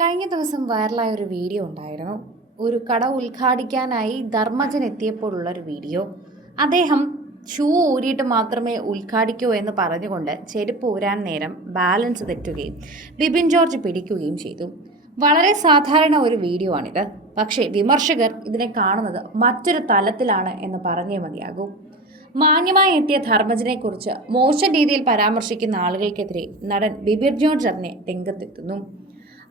കഴിഞ്ഞ ദിവസം വൈറലായ ഒരു വീഡിയോ ഉണ്ടായിരുന്നു. ഒരു കട ഉദ്ഘാടിക്കാനായി ധർമ്മജൻ എത്തിയപ്പോഴുള്ളൊരു വീഡിയോ. അദ്ദേഹം ഷൂ ഊരിയിട്ട് മാത്രമേ ഉദ്ഘാടിക്കൂ എന്ന് പറഞ്ഞുകൊണ്ട് ചെരുപ്പ് ഊരാൻ നേരം ബാലൻസ് തെറ്റുകയും ബിബിൻ ജോർജ് പിടിക്കുകയും ചെയ്തു. വളരെ സാധാരണ ഒരു വീഡിയോ ആണിത്. പക്ഷേ വിമർശകർ ഇതിനെ കാണുന്നത് മറ്റൊരു തലത്തിലാണ് എന്ന് പറഞ്ഞേ മതിയാകൂ. മാന്യമായി എത്തിയ ധർമ്മജനെ കുറിച്ച് മോശം രീതിയിൽ പരാമർശിക്കുന്ന ആളുകൾക്കെതിരെ നടൻ ബിബിൻ ജോർജ് തന്നെ രംഗത്തെത്തുന്നു.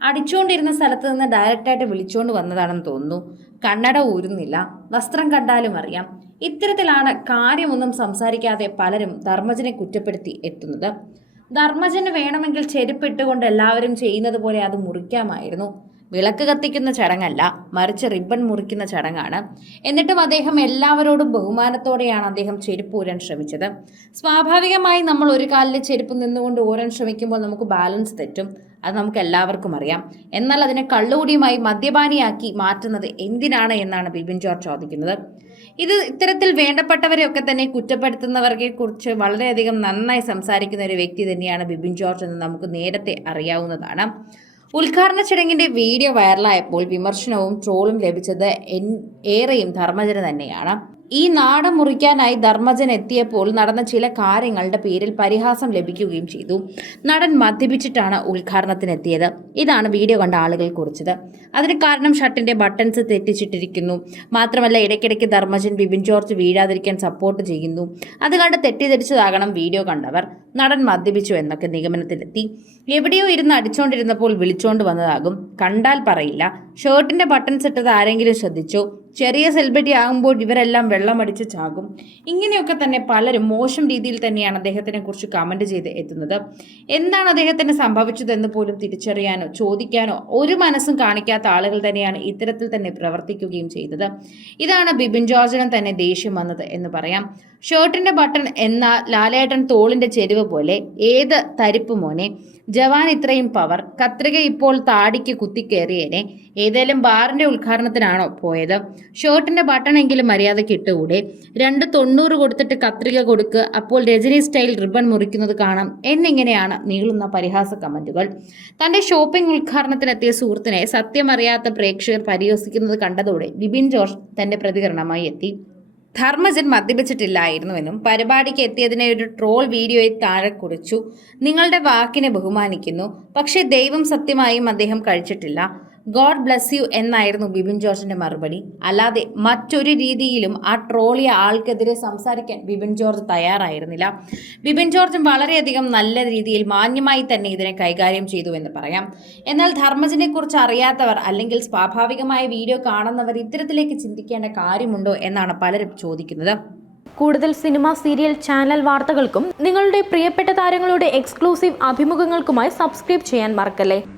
അടിച്ചുകൊണ്ടിരുന്ന സ്ഥലത്ത് നിന്ന് ഡയറക്റ്റായിട്ട് വിളിച്ചുകൊണ്ട് വന്നതാണെന്ന് തോന്നുന്നു. കണ്ണട ഊരുന്നില്ല, വസ്ത്രം കണ്ടാലും അറിയാം. ഇത്തരത്തിലാണ് കാര്യമൊന്നും സംസാരിക്കാതെ പലരും ധർമ്മജനെ കുറ്റപ്പെടുത്തി എത്തുന്നത്. ധർമ്മജന് വേണമെങ്കിൽ ചെരുപ്പിട്ടുകൊണ്ട് എല്ലാവരും ചെയ്യുന്നത് പോലെ അത് മുറിക്കാമായിരുന്നു. വിളക്ക് കത്തിക്കുന്ന ചടങ്ങല്ല, മറിച്ച് റിബൺ മുറിക്കുന്ന ചടങ്ങാണ്. എന്നിട്ടും അദ്ദേഹം എല്ലാവരോടും ബഹുമാനത്തോടെയാണ് അദ്ദേഹം ചെരുപ്പ് ഊരാൻ ശ്രമിച്ചത്. സ്വാഭാവികമായി നമ്മൾ ഒരു കാലിൽ ചെരുപ്പ് നിന്നുകൊണ്ട് ഊരാൻ ശ്രമിക്കുമ്പോൾ നമുക്ക് ബാലൻസ് തെറ്റും. അത് നമുക്ക് എല്ലാവർക്കും അറിയാം. എന്നാൽ അതിനെ കള്ളുകൂടിയുമായി മദ്യപാനിയാക്കി മാറ്റുന്നത് എന്തിനാണ് എന്നാണ് ബിബിൻ ജോർജ് ചോദിക്കുന്നത്. ഇത്തരത്തിൽ വേണ്ടപ്പെട്ടവരെയൊക്കെ തന്നെ കുറ്റപ്പെടുത്തുന്നവരെ കുറിച്ച് വളരെയധികം നന്നായി സംസാരിക്കുന്ന ഒരു വ്യക്തി തന്നെയാണ് ബിബിൻ ജോർജ് എന്ന് നമുക്ക് നേരത്തെ അറിയാവുന്നതാണ്. ഉദ്ഘാടന ചടങ്ങിന്റെ വീഡിയോ വൈറലായപ്പോൾ വിമർശനവും ട്രോളും ലഭിച്ചത് ഏറെയും ധർമ്മജന് തന്നെയാണ്. ഈ നാട് മുറിക്കാനായി ധർമ്മജൻ എത്തിയപ്പോൾ നടന്ന ചില കാര്യങ്ങളുടെ പേരിൽ പരിഹാസം ലഭിക്കുകയും ചെയ്തു. നടൻ മദ്യപിച്ചിട്ടാണ് ഉദ്ഘാടനത്തിനെത്തിയത്. ഇതാണ് വീഡിയോ കണ്ട ആളുകൾ കുറിച്ചത്. അതിന് കാരണം ഷർട്ടിന്റെ ബട്ടൺസ് തെറ്റിച്ചിട്ടിരിക്കുന്നു. മാത്രമല്ല ഇടയ്ക്കിടയ്ക്ക് ധർമ്മജൻ ബിബിൻ ജോർജ് വീഴാതിരിക്കാൻ സപ്പോർട്ട് ചെയ്യുന്നു. അത് കണ്ട് തെറ്റിദ്ധരിച്ചതാകണം വീഡിയോ കണ്ടവർ. നടൻ മദ്യപിച്ചു എന്നൊക്കെ നിഗമനത്തിലെത്തി. എവിടെയോ ഇരുന്ന് അടിച്ചുകൊണ്ടിരുന്നപ്പോൾ വിളിച്ചോണ്ട് വന്നതാകും. കണ്ടാൽ പറയില്ല. ഷർട്ടിന്റെ ബട്ടൺസ് ഇട്ടത് ആരെങ്കിലും ശ്രദ്ധിച്ചോ? ചെറിയ സെലിബ്രിറ്റി ആകുമ്പോൾ ഇവരെല്ലാം വെള്ളമടിച്ച് ചാകും. ഇങ്ങനെയൊക്കെ തന്നെ പലരും മോശം രീതിയിൽ തന്നെയാണ് അദ്ദേഹത്തിനെ കുറിച്ച് കമന്റ് ചെയ്ത് എത്തുന്നത്. എന്താണ് അദ്ദേഹത്തിന് സംഭവിച്ചതെന്ന് പോലും തിരിച്ചറിയാനോ ചോദിക്കാനോ ഒരു മനസ്സും കാണിക്കാത്ത ആളുകൾ തന്നെയാണ് ഇത്തരത്തിൽ തന്നെ പ്രവർത്തിക്കുകയും ചെയ്തത്. ഇതാണ് ബിബിൻ ജോർജിനും തന്നെ ദേഷ്യം വന്നത് എന്ന് പറയാം. ഷർട്ടിന്റെ ബട്ടൺ എന്ന ലാലേട്ടൻ തോളിന്റെ ചെരുവ് പോലെ. ഏത് തരിപ്പ് മോനെ, ജവാൻ ഇത്രയും പവർ, കത്രിക ഇപ്പോൾ താടിക്ക് കുത്തിക്കേറിയേനെ. ഏതേലും ബാറിന്റെ ഉദ്ഘാടനത്തിനാണോ പോയത്? ഷർട്ടിന്റെ ബട്ടൺ എങ്കിലും മര്യാദയ്ക്ക് ഇട്ടുകൂടെ? 2.90 കൊടുത്തിട്ട് കത്രിക കൊടുക്ക്, അപ്പോൾ രജനി സ്റ്റൈൽ റിബൺ മുറിക്കുന്നത് കാണാം എന്നിങ്ങനെയാണ് നീളുന്ന പരിഹാസ കമന്റുകൾ. തന്റെ ഷോപ്പിംഗ് ഉദ്ഘാടനത്തിനെത്തിയ സുഹൃത്തിനെ സത്യമറിയാത്ത പ്രേക്ഷകർ പരിഹസിക്കുന്നത് കണ്ടതോടെ ബിബിൻ ജോർജ് തന്റെ പ്രതികരണമായി എത്തി. ധർമ്മജൻ മദ്യപിച്ചിട്ടില്ലായിരുന്നുവെന്നും പരിപാടിക്ക് എത്തിയതിനെ ഒരു ട്രോൾ വീഡിയോയിൽ താഴെ കുറിച്ചു. നിങ്ങളുടെ വാക്കിനെ ബഹുമാനിക്കുന്നു, പക്ഷേ ദൈവം സത്യമായും അദ്ദേഹം കഴിച്ചിട്ടില്ല. ഗോഡ് ബ്ലസ് യു എന്നായിരുന്നു ബിബിൻ ജോർജിന്റെ മറുപടി. അല്ലാതെ മറ്റൊരു രീതിയിലും ആ ട്രോളിയ ആൾക്കെതിരെ സംസാരിക്കാൻ ബിബിൻ ജോർജ് തയ്യാറായിരുന്നില്ല. ബിബിൻ ജോർജ് വളരെയധികം നല്ല രീതിയിൽ മാന്യമായി തന്നെ ഇതിനെ കൈകാര്യം ചെയ്തു എന്ന് പറയാം. എന്നാൽ ധർമ്മജനെ കുറിച്ച് അറിയാത്തവർ അല്ലെങ്കിൽ സ്വാഭാവികമായ വീഡിയോ കാണുന്നവർ ഇത്തരത്തിലേക്ക് ചിന്തിക്കേണ്ട കാര്യമുണ്ടോ എന്നാണ് പലരും ചോദിക്കുന്നത്. കൂടുതൽ സിനിമ, സീരിയൽ, ചാനൽ വാർത്തകൾക്കും നിങ്ങളുടെ പ്രിയപ്പെട്ട താരങ്ങളുടെ എക്സ്ക്ലൂസീവ് അഭിമുഖങ്ങൾക്കുമായി സബ്സ്ക്രൈബ് ചെയ്യാൻ മറക്കല്ലേ.